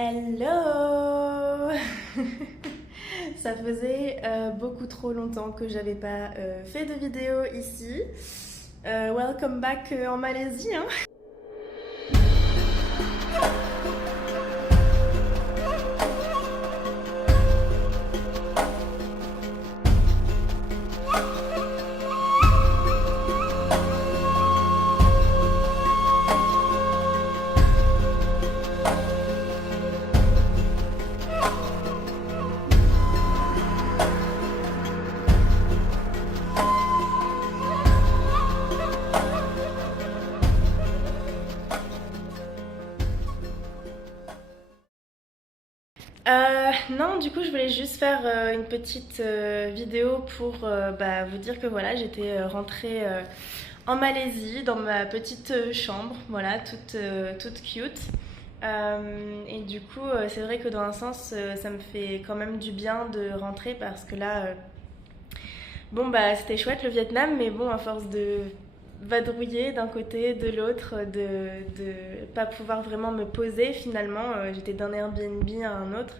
Hello. Ça faisait beaucoup trop longtemps que j'avais pas fait de vidéo ici. Welcome back en Malaisie, hein. Non, du coup, je voulais juste faire une petite vidéo pour vous dire que voilà, j'étais rentrée en Malaisie dans ma petite chambre, voilà, toute cute. Et du coup, c'est vrai que dans un sens, ça me fait quand même du bien de rentrer parce que là, bon, bah, c'était chouette le Vietnam, mais bon, à force de vadrouiller d'un côté, de l'autre, de pas pouvoir vraiment me poser finalement, j'étais d'un Airbnb à un autre.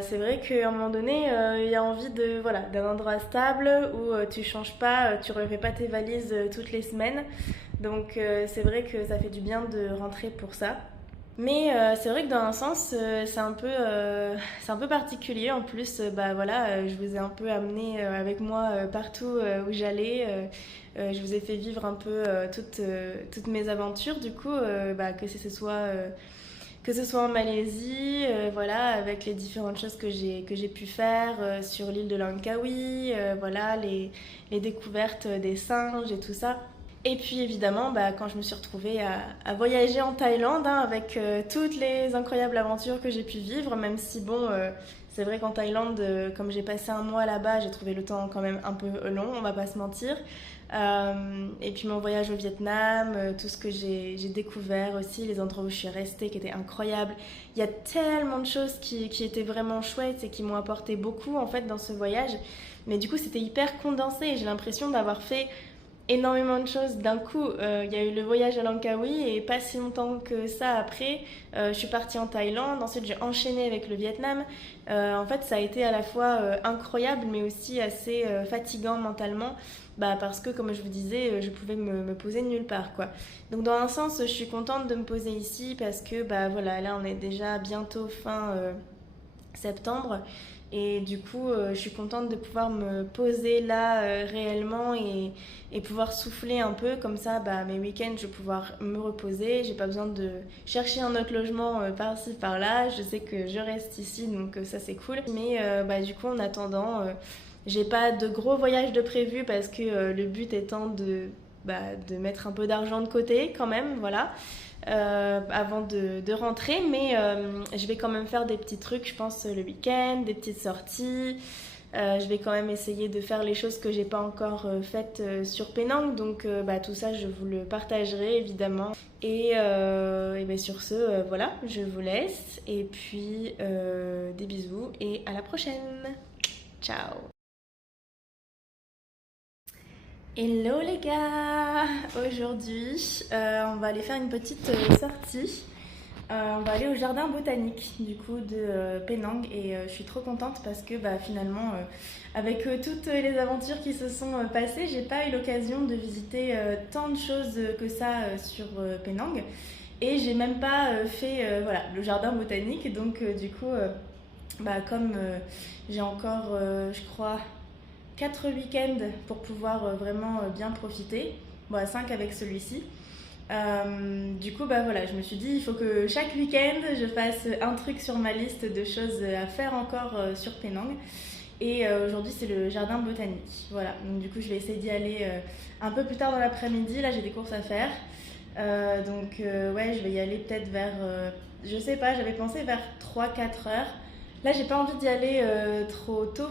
C'est vrai qu'à un moment donné, il y a envie de, voilà, d'un endroit stable où tu changes pas, tu refais pas tes valises toutes les semaines. Donc c'est vrai que ça fait du bien de rentrer pour ça. Mais c'est vrai que dans un sens, c'est un peu particulier. En plus, je vous ai un peu amené avec moi partout où j'allais. Je vous ai fait vivre un peu toutes mes aventures, du coup, que ce soit en Malaisie, voilà, avec les différentes choses que j'ai pu faire sur l'île de Langkawi, voilà, les découvertes des singes et tout ça. Et puis évidemment, quand je me suis retrouvée à voyager en Thaïlande, hein, avec toutes les incroyables aventures que j'ai pu vivre, même si bon, c'est vrai qu'en Thaïlande, comme j'ai passé un mois là-bas, j'ai trouvé le temps quand même un peu long, on va pas se mentir. Et puis mon voyage au Vietnam, tout ce que j'ai découvert aussi, les endroits où je suis restée qui étaient incroyables. Il y a tellement de choses qui étaient vraiment chouettes et qui m'ont apporté beaucoup en fait dans ce voyage. Mais du coup, c'était hyper condensé et j'ai l'impression d'avoir fait énormément de choses d'un coup. Il y a eu le voyage à Langkawi et pas si longtemps que ça après, je suis partie en Thaïlande. Ensuite, j'ai enchaîné avec le Vietnam. En fait, ça a été à la fois incroyable mais aussi assez fatigant mentalement. Parce que, comme je vous disais, je pouvais me poser nulle part, quoi. Donc, dans un sens, je suis contente de me poser ici parce que, voilà, là, on est déjà bientôt fin septembre. Et du coup, je suis contente de pouvoir me poser là réellement et pouvoir souffler un peu. Comme ça, mes week-ends, je vais pouvoir me reposer. J'ai pas besoin de chercher un autre logement par-ci, par-là. Je sais que je reste ici, donc ça, c'est cool. Mais du coup, en attendant, j'ai pas de gros voyages de prévu parce que le but étant de mettre un peu d'argent de côté quand même, voilà avant de rentrer, mais je vais quand même faire des petits trucs, je pense, le week-end, des petites sorties. Je vais quand même essayer de faire les choses que j'ai pas encore faites sur Penang, donc tout ça je vous le partagerai évidemment. Et sur ce, voilà, je vous laisse et puis des bisous et à la prochaine. Ciao. Hello les gars. Aujourd'hui on va aller faire une petite sortie. On va aller au jardin botanique du coup de Penang et je suis trop contente parce que finalement avec toutes les aventures qui se sont passées, j'ai pas eu l'occasion de visiter tant de choses que ça sur Penang et j'ai même pas fait voilà, le jardin botanique. Donc du coup comme j'ai encore je crois 4 week-ends pour pouvoir vraiment bien profiter, bon 5 avec celui-ci. Du coup, voilà, je me suis dit, il faut que chaque week-end, je fasse un truc sur ma liste de choses à faire encore sur Penang. Et aujourd'hui, c'est le jardin botanique. Voilà, donc du coup, je vais essayer d'y aller un peu plus tard dans l'après-midi. Là, j'ai des courses à faire. Ouais, je vais y aller peut-être vers, je sais pas, j'avais pensé vers 3-4 heures. Là, j'ai pas envie d'y aller trop tôt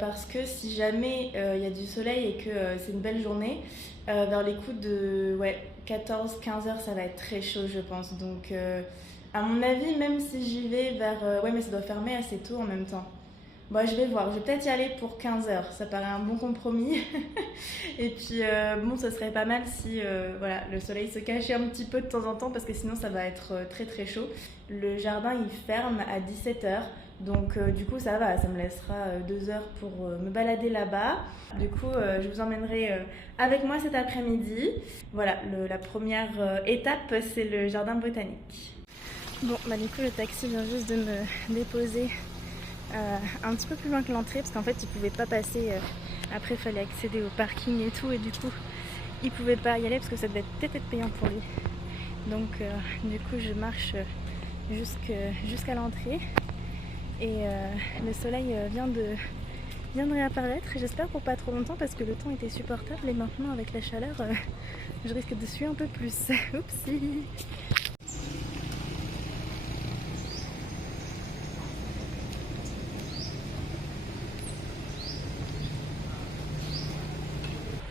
parce que si jamais il y a du soleil et que c'est une belle journée, vers les coups de 14-15 heures, ça va être très chaud, je pense. Donc, à mon avis, même si j'y vais vers. Ouais, mais ça doit fermer assez tôt en même temps. Bon, je vais voir, je vais peut-être y aller pour 15 heures, ça paraît un bon compromis. Et puis bon, ce serait pas mal si voilà, le soleil se cachait un petit peu de temps en temps parce que sinon ça va être très très chaud. Le jardin il ferme à 17 heures, donc du coup ça va, ça me laissera 2 heures pour me balader là-bas. Du coup je vous emmènerai avec moi cet après-midi. Voilà, la première étape c'est le jardin botanique. Bon, bah du coup le taxi vient juste de me déposer un petit peu plus loin que l'entrée parce qu'en fait il pouvait pas passer, après il fallait accéder au parking et tout et du coup il pouvait pas y aller parce que ça devait peut-être être payant pour lui. Donc du coup je marche jusqu'à l'entrée et le soleil vient de réapparaître, j'espère pour pas trop longtemps parce que le temps était supportable et maintenant avec la chaleur je risque de suer un peu plus. Oupsie.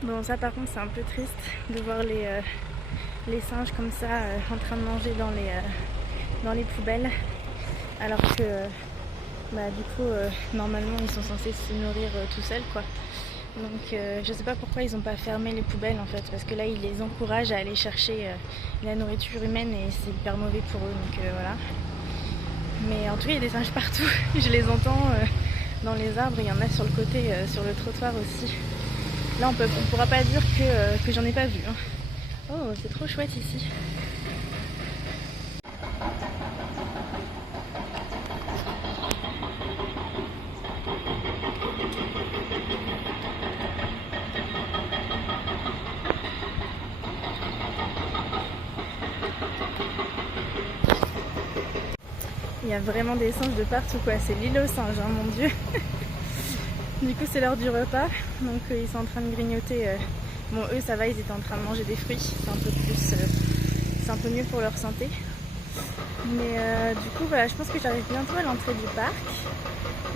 Bon, ça par contre c'est un peu triste de voir les singes comme ça en train de manger dans les poubelles alors que bah, du coup normalement ils sont censés se nourrir tout seuls quoi. Donc je sais pas pourquoi ils ont pas fermé les poubelles en fait parce que là ils les encouragent à aller chercher la nourriture humaine et c'est hyper mauvais pour eux donc voilà. Mais en tout cas il y a des singes partout, je les entends dans les arbres, il y en a sur le côté, sur le trottoir aussi. Là on pourra pas dire que j'en ai pas vu. Hein. Oh c'est trop chouette ici. Il y a vraiment des singes de partout quoi, c'est l'île aux singes hein, mon dieu. Du coup c'est l'heure du repas, donc ils sont en train de grignoter. Bon eux ça va, ils étaient en train de manger des fruits, c'est un peu plus, c'est un peu mieux pour leur santé. Mais du coup voilà, je pense que j'arrive bientôt à l'entrée du parc.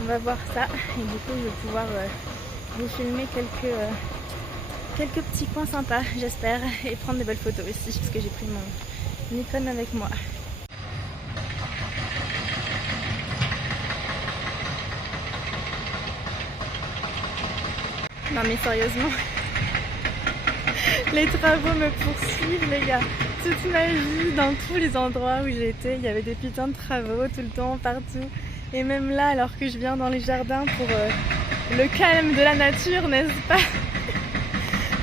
On va voir ça et du coup je vais pouvoir vous filmer quelques petits coins sympas j'espère et prendre des belles photos aussi parce que j'ai pris mon Nikon avec moi. Non mais sérieusement, les travaux me poursuivent les gars. Toute ma vie, dans tous les endroits où j'étais, il y avait des putains de travaux tout le temps, partout. Et même là, alors que je viens dans les jardins pour le calme de la nature, n'est-ce pas?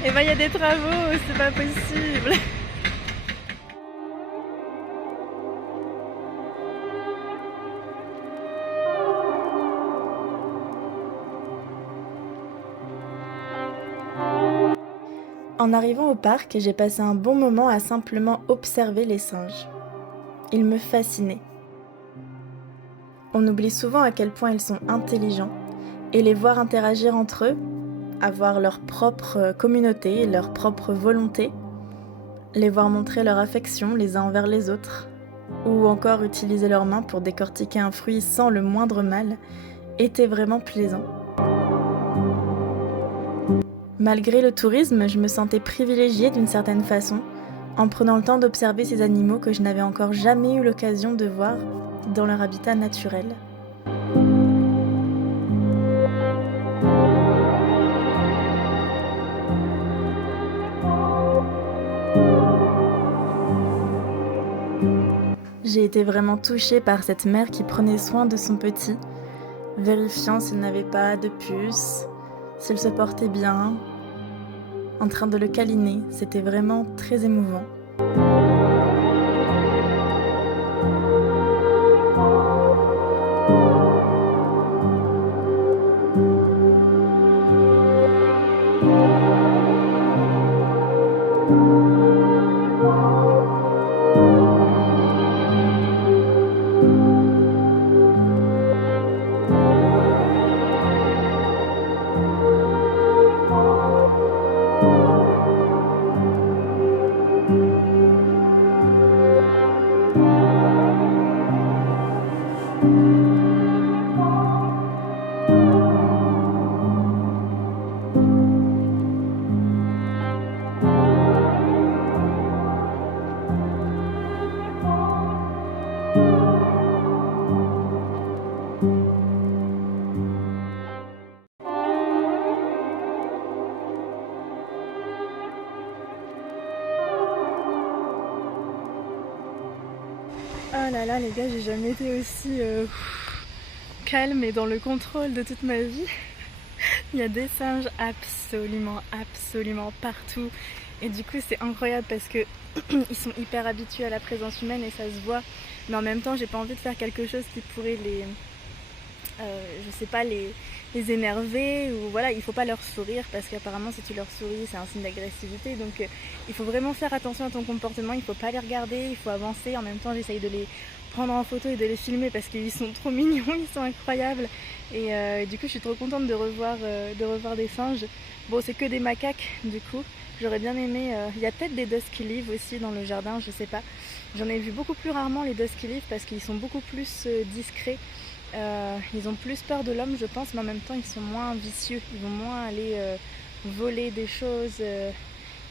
Et ben il y a des travaux, c'est pas possible. En arrivant au parc, j'ai passé un bon moment à simplement observer les singes. Ils me fascinaient. On oublie souvent à quel point ils sont intelligents, et les voir interagir entre eux, avoir leur propre communauté, leur propre volonté, les voir montrer leur affection les uns envers les autres, ou encore utiliser leurs mains pour décortiquer un fruit sans le moindre mal, était vraiment plaisant. Malgré le tourisme, je me sentais privilégiée d'une certaine façon, en prenant le temps d'observer ces animaux que je n'avais encore jamais eu l'occasion de voir dans leur habitat naturel. J'ai été vraiment touchée par cette mère qui prenait soin de son petit, vérifiant s'il n'avait pas de puce, s'il se portait bien, en train de le câliner. C'était vraiment très émouvant. là les gars, j'ai jamais été aussi calme et dans le contrôle de toute ma vie. Il y a des singes absolument partout. Et du coup c'est incroyable parce que ils sont hyper habitués à la présence humaine et ça se voit. Mais en même temps j'ai pas envie de faire quelque chose qui pourrait les... je sais pas, les énerver, ou voilà, il faut pas leur sourire parce qu'apparemment si tu leur souris c'est un signe d'agressivité, donc il faut vraiment faire attention à ton comportement, il faut pas les regarder, il faut avancer. En même temps j'essaye de les prendre en photo et de les filmer parce qu'ils sont trop mignons, ils sont incroyables, et du coup je suis trop contente de revoir des singes. Bon, c'est que des macaques du coup, j'aurais bien aimé, il y a peut-être des dusky leaves aussi dans le jardin, je sais pas, j'en ai vu beaucoup plus rarement les dusky leaves parce qu'ils sont beaucoup plus discrets. Ils ont plus peur de l'homme je pense, mais en même temps ils sont moins vicieux, ils vont moins aller voler des choses,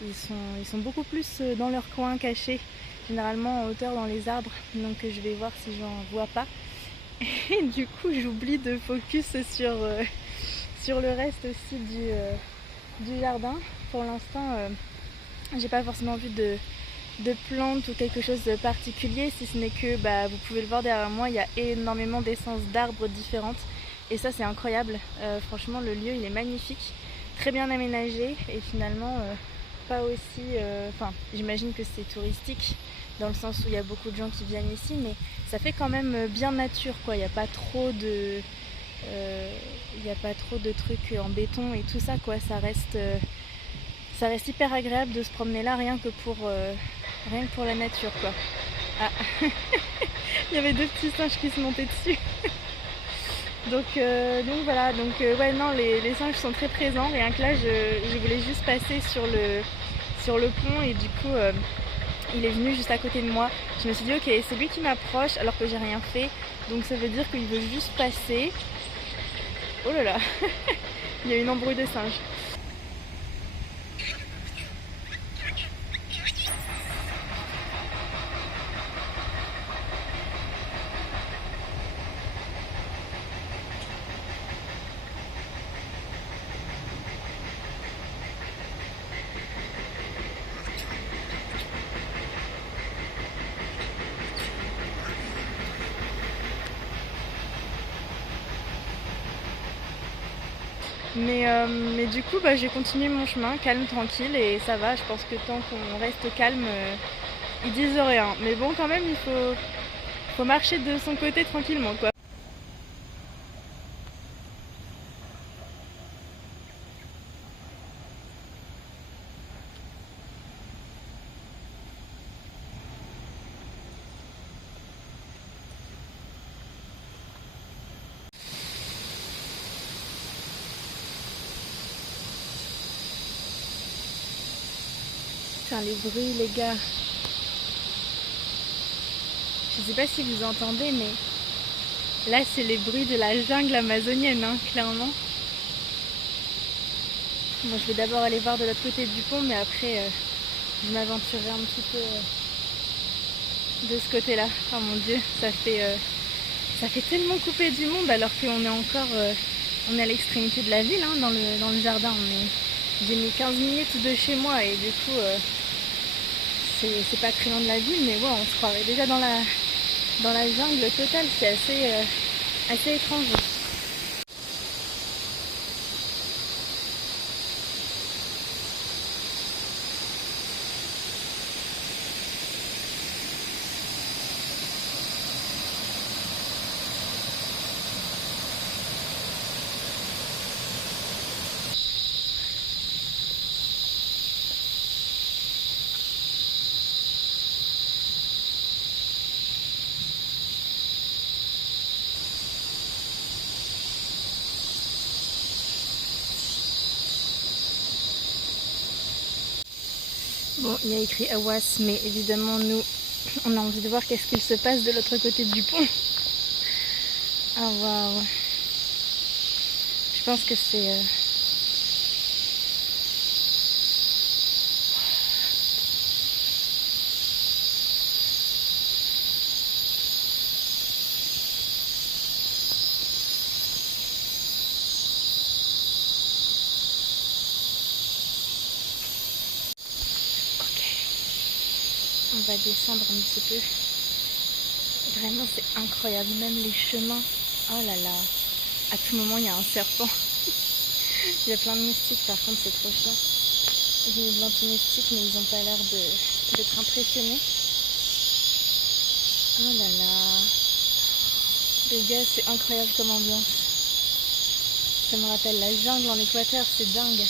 ils sont beaucoup plus dans leur coin cachés, généralement en hauteur dans les arbres, donc je vais voir si j'en vois pas. Et du coup j'oublie de focus sur le reste aussi du jardin. Pour l'instant j'ai pas forcément vu de plantes ou quelque chose de particulier, si ce n'est que vous pouvez le voir derrière moi, il y a énormément d'essences d'arbres différentes et ça c'est incroyable. Franchement le lieu il est magnifique, très bien aménagé et finalement pas aussi... Enfin j'imagine que c'est touristique dans le sens où il y a beaucoup de gens qui viennent ici, mais ça fait quand même bien nature quoi, il n'y a pas trop de... il n'y a pas trop de trucs en béton et tout ça quoi, ça reste hyper agréable de se promener là rien que pour la nature quoi. Ah. Il y avait deux petits singes qui se montaient dessus. donc voilà, ouais non, les singes sont très présents, rien que là je voulais juste passer sur le pont et du coup il est venu juste à côté de moi. Je me suis dit ok, c'est lui qui m'approche alors que j'ai rien fait, donc ça veut dire qu'il veut juste passer. Oh là là. Il y a une embrouille de singes. Mais du coup j'ai continué mon chemin calme, tranquille, et ça va, je pense que tant qu'on reste calme, ils disent rien. Mais bon quand même il faut marcher de son côté tranquillement quoi. Putain les bruits les gars. Je sais pas si vous entendez, mais là c'est les bruits de la jungle amazonienne hein, clairement. Moi je vais d'abord aller voir de l'autre côté du pont, mais après je m'aventurerai un petit peu de ce côté là. Oh mon dieu, ça fait tellement couper du monde alors qu'on est encore on est à l'extrémité de la ville hein, dans le jardin. J'ai mis 15 minutes de chez moi et du coup c'est pas très loin de la ville, mais ouais, on se croirait déjà dans la jungle totale, c'est assez étrange. Bon, il y a écrit Awas, mais évidemment nous, on a envie de voir qu'est-ce qu'il se passe de l'autre côté du pont. Ah waouh. Je pense que c'est... On va descendre un petit peu Vraiment, c'est incroyable. Même les chemins. Oh là là. À tout moment, il y a un serpent. Il y a plein de moustiques, par contre, c'est trop chiant. J'ai mis de l'anti-moustique, mais ils n'ont pas l'air d'être impressionnés. Oh là là. Les gars, c'est incroyable comme ambiance. Ça me rappelle la jungle en Équateur, c'est dingue.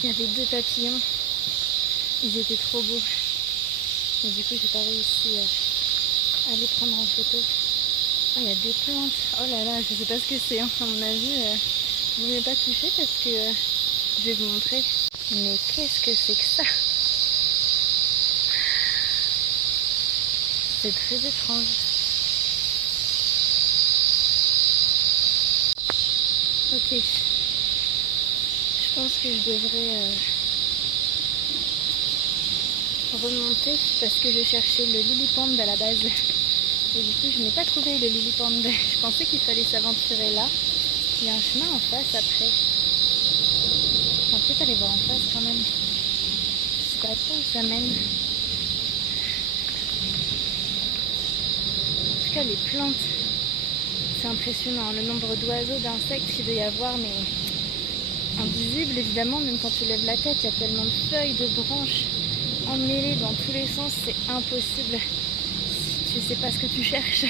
Il y avait 2 papillons, ils étaient trop beaux. Et du coup, j'ai pas réussi à les prendre en photo. Oh, il y a des plantes. Oh là là, je sais pas ce que c'est. Hein. À mon avis, vous ne m'avez pas touché parce que je vais vous montrer. Mais qu'est-ce que c'est que ça? C'est très étrange. Ok. Je pense que je devrais remonter parce que je cherchais le lily-pond à la base. Et du coup, je n'ai pas trouvé le lily-pond. Je pensais qu'il fallait s'aventurer là. Il y a un chemin en face après. On va peut-être aller voir en face quand même. Je sais pas trop où ça mène. En tout cas, les plantes, c'est impressionnant. Le nombre d'oiseaux, d'insectes qu'il doit y avoir, mais invisible évidemment. Même quand tu lèves la tête, il y a tellement de feuilles, de branches emmêlées dans tous les sens. C'est impossible, si tu sais pas ce que tu cherches,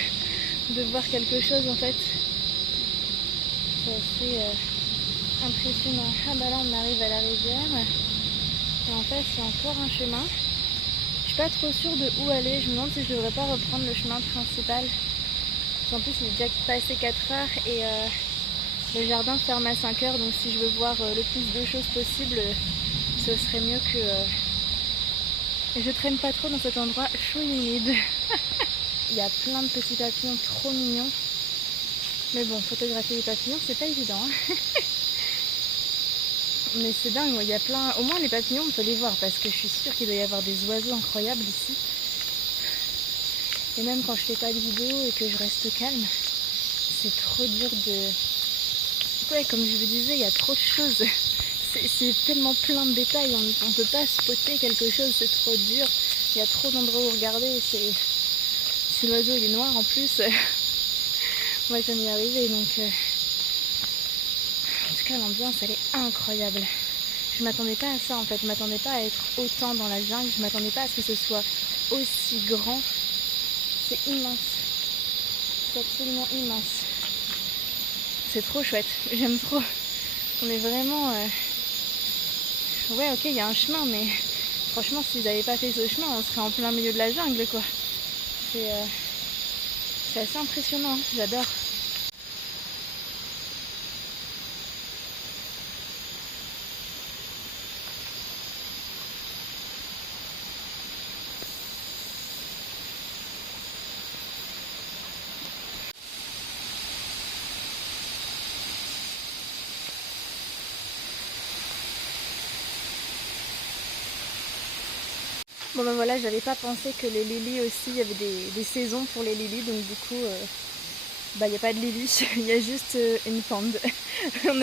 de voir quelque chose en fait. C'est assez impressionnant. Ah bah là on arrive à la rivière. Et en fait il y a encore un chemin. Je suis pas trop sûre de où aller. Je me demande si je devrais pas reprendre le chemin principal. En plus il est déjà passé 4 heures et le jardin ferme à 5 heures. Donc si je veux voir le plus de choses possible, ce serait mieux que... je traîne pas trop dans cet endroit chaud et humide. Il y a plein de petits papillons trop mignons. Mais bon, photographier les papillons, c'est pas évident. Hein. Mais c'est dingue, il y a plein... Au moins les papillons, on peut les voir parce que je suis sûre qu'il doit y avoir des oiseaux incroyables ici. Et même quand je fais pas de vidéo et que je reste calme, c'est trop dur de... Ouais, comme je vous disais, il y a trop de choses. C'est tellement plein de détails, on ne peut pas spotter quelque chose, c'est trop dur. Il y a trop d'endroits où regarder. Si l'oiseau il est noir en plus, on va jamais y arriver. Donc, en tout cas, l'ambiance elle est incroyable. Je m'attendais pas à ça en fait, je m'attendais pas à être autant dans la jungle, je m'attendais pas à ce que ce soit aussi grand. C'est immense, c'est absolument immense. C'est trop chouette, j'aime trop. On est vraiment... Ouais, ok, il y a un chemin, mais franchement, s'ils n'avaient pas fait ce chemin, on serait en plein milieu de la jungle, quoi. C'est assez impressionnant, hein, j'adore. Bon ben voilà, j'avais pas pensé que les lilies aussi, il y avait des saisons pour les lilies, donc du coup, bah il n'y a pas de lilies, il y a juste une pande.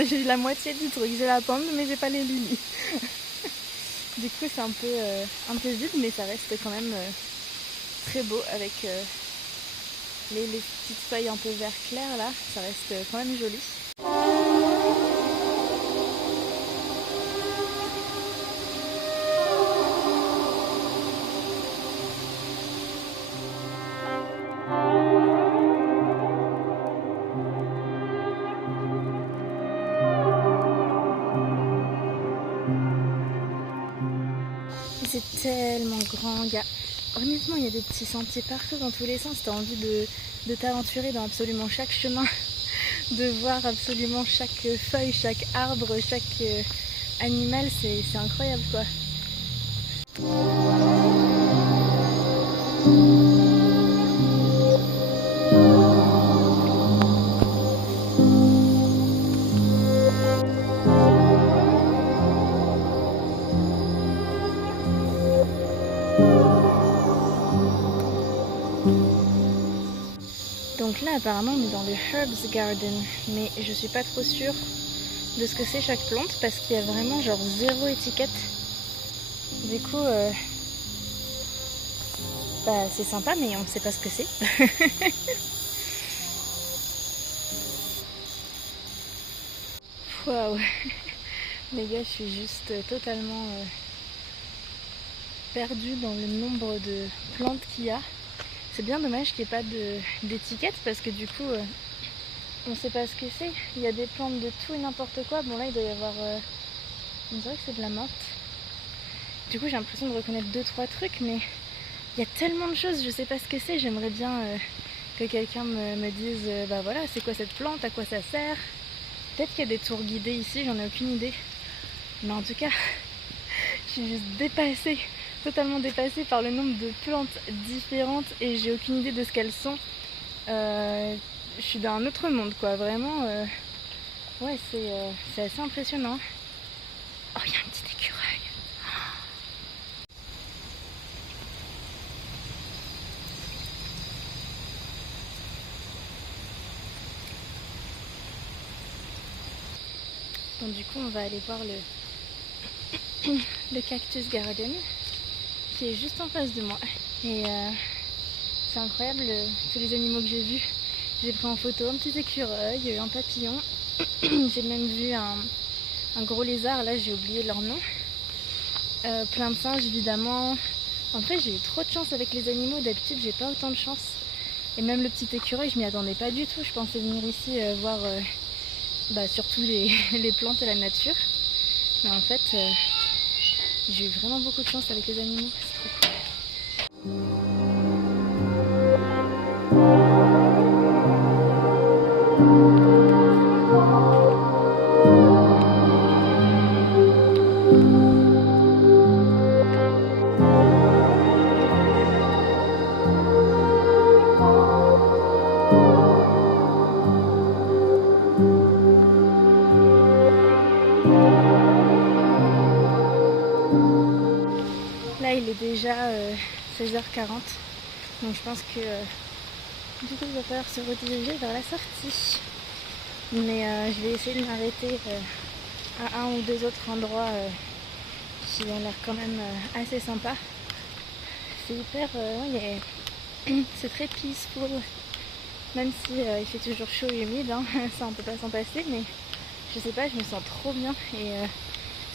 J'ai la moitié du truc, j'ai la pande, mais j'ai pas les lilies. Du coup c'est un peu vide, mais ça reste quand même très beau avec les petites feuilles un peu vert clair là, ça reste quand même joli. C'est tellement grand, honnêtement il y a des petits sentiers partout dans tous les sens, t'as envie de t'aventurer dans absolument chaque chemin, de voir absolument chaque feuille, chaque arbre, chaque animal, c'est incroyable quoi. Donc là apparemment on est dans le Herbs Garden, mais je suis pas trop sûre de ce que c'est chaque plante parce qu'il y a vraiment genre 0 étiquette. Du coup bah c'est sympa mais on ne sait pas ce que c'est. Waouh. Les gars, je suis juste totalement perdue dans le nombre de plantes qu'il y a. C'est bien dommage qu'il n'y ait pas d'étiquette parce que du coup on ne sait pas ce que c'est. Il y a des plantes de tout et n'importe quoi. Bon là il doit y avoir, on dirait que c'est de la menthe. Du coup j'ai l'impression de reconnaître 2-3 trucs, mais il y a tellement de choses, je sais pas ce que c'est. J'aimerais bien que quelqu'un me dise bah voilà c'est quoi cette plante, à quoi ça sert. Peut-être qu'il y a des tours guidés ici, j'en ai aucune idée. Mais en tout cas je suis juste dépassée, totalement dépassée par le nombre de plantes différentes et j'ai aucune idée de ce qu'elles sont. Je suis dans un autre monde quoi, vraiment. Ouais, c'est assez impressionnant. Oh, il y a un petit écureuil. Donc du coup on va aller voir le Cactus Garden qui est juste en face de moi. Et c'est incroyable tous les animaux que j'ai vus. J'ai pris en photo un petit écureuil, un papillon. J'ai même vu un gros lézard, là j'ai oublié leur nom. Plein de singes évidemment. En fait j'ai eu trop de chance avec les animaux, d'habitude j'ai pas autant de chance. Et même le petit écureuil je m'y attendais pas du tout, je pensais venir ici voir surtout les plantes et la nature. Mais en fait j'ai eu vraiment beaucoup de chance avec les animaux, c'est trop cool. Là il est déjà 16h40, donc je pense que du coup il va falloir se rediriger vers la sortie. Mais je vais essayer de m'arrêter à un ou deux autres endroits qui ont l'air quand même assez sympa. C'est hyper, c'est très peaceful, même si il fait toujours chaud et humide, hein, ça on peut pas s'en passer, mais je sais pas, je me sens trop bien et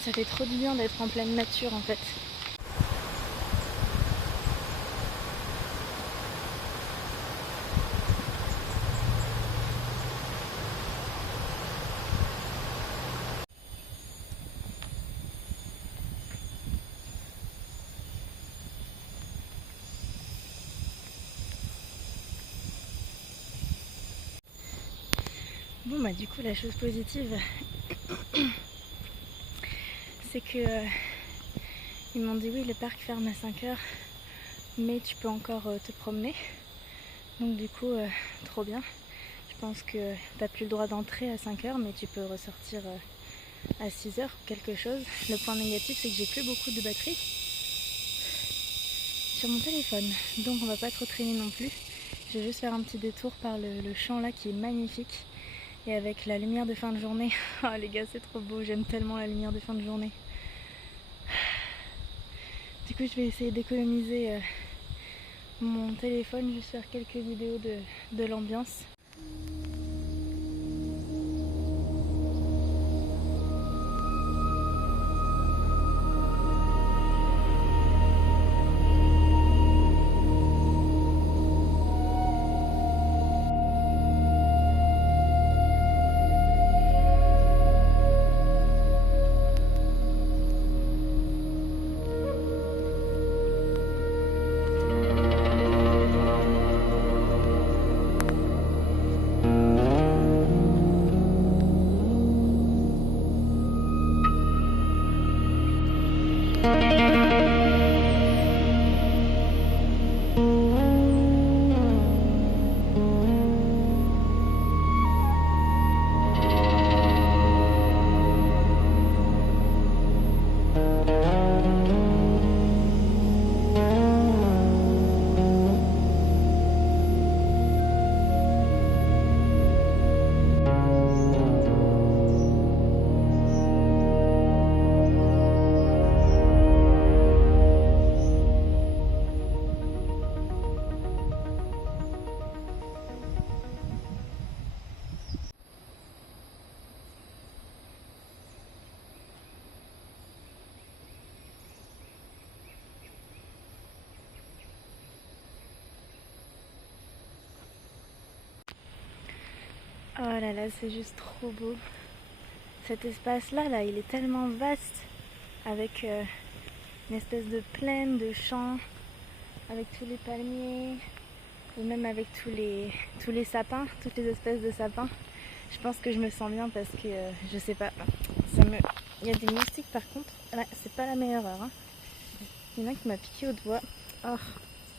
ça fait trop du bien d'être en pleine nature en fait. Bon bah du coup la chose positive c'est que ils m'ont dit oui le parc ferme à 5h mais tu peux encore te promener, donc du coup trop bien. Je pense que t'as plus le droit d'entrer à 5h mais tu peux ressortir à 6h ou quelque chose. Le point négatif c'est que j'ai plus beaucoup de batterie sur mon téléphone, donc on va pas trop traîner non plus. Je vais juste faire un petit détour par le champ là qui est magnifique. Et avec la lumière de fin de journée, oh les gars c'est trop beau, j'aime tellement la lumière de fin de journée. Du coup je vais essayer d'économiser mon téléphone, juste faire quelques vidéos de l'ambiance. Oh là là, c'est juste trop beau. Cet espace-là, là, il est tellement vaste, avec une espèce de plaine, de champs, avec tous les palmiers, ou même avec tous les sapins, toutes les espèces de sapins. Je pense que je me sens bien parce que, je sais pas, il y a des moustiques par contre. Là, c'est pas la meilleure heure. Hein. Il y en a qui m'a piqué au doigt. Oh.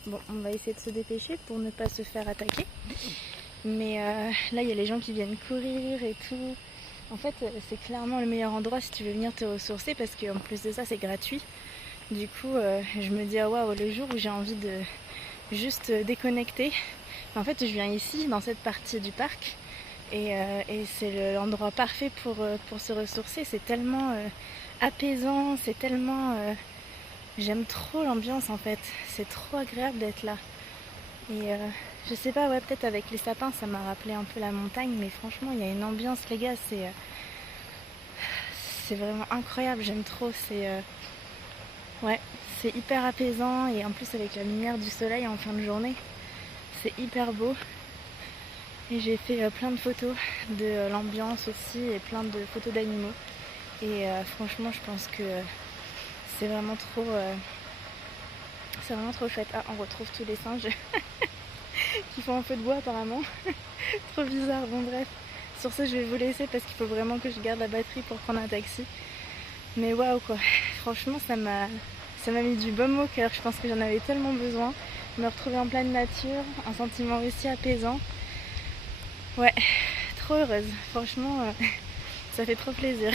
Bon, on va essayer de se dépêcher pour ne pas se faire attaquer. Mais là, il y a les gens qui viennent courir et tout. En fait, c'est clairement le meilleur endroit si tu veux venir te ressourcer parce qu'en plus de ça, c'est gratuit. Du coup, je me dis, oh, waouh, le jour où j'ai envie de juste déconnecter, en fait, je viens ici, dans cette partie du parc. Et c'est l'endroit parfait pour se ressourcer. C'est tellement apaisant, c'est tellement... j'aime trop l'ambiance en fait. C'est trop agréable d'être là. Et je sais pas, ouais, peut-être avec les sapins, ça m'a rappelé un peu la montagne. Mais franchement, il y a une ambiance, les gars, c'est vraiment incroyable. J'aime trop. Ouais, c'est hyper apaisant. Et en plus, avec la lumière du soleil en fin de journée, c'est hyper beau. Et j'ai fait plein de photos de l'ambiance aussi et plein de photos d'animaux. Et franchement, je pense que c'est vraiment trop chouette. Ah, on retrouve tous les singes qui font un feu de bois apparemment. Trop bizarre. Bon bref, sur ce je vais vous laisser parce qu'il faut vraiment que je garde la batterie pour prendre un taxi. Mais waouh quoi, franchement ça m'a mis du baume au cœur. Je pense que j'en avais tellement besoin. Me retrouver en pleine nature, un sentiment aussi apaisant. Ouais, trop heureuse. Franchement, ça fait trop plaisir.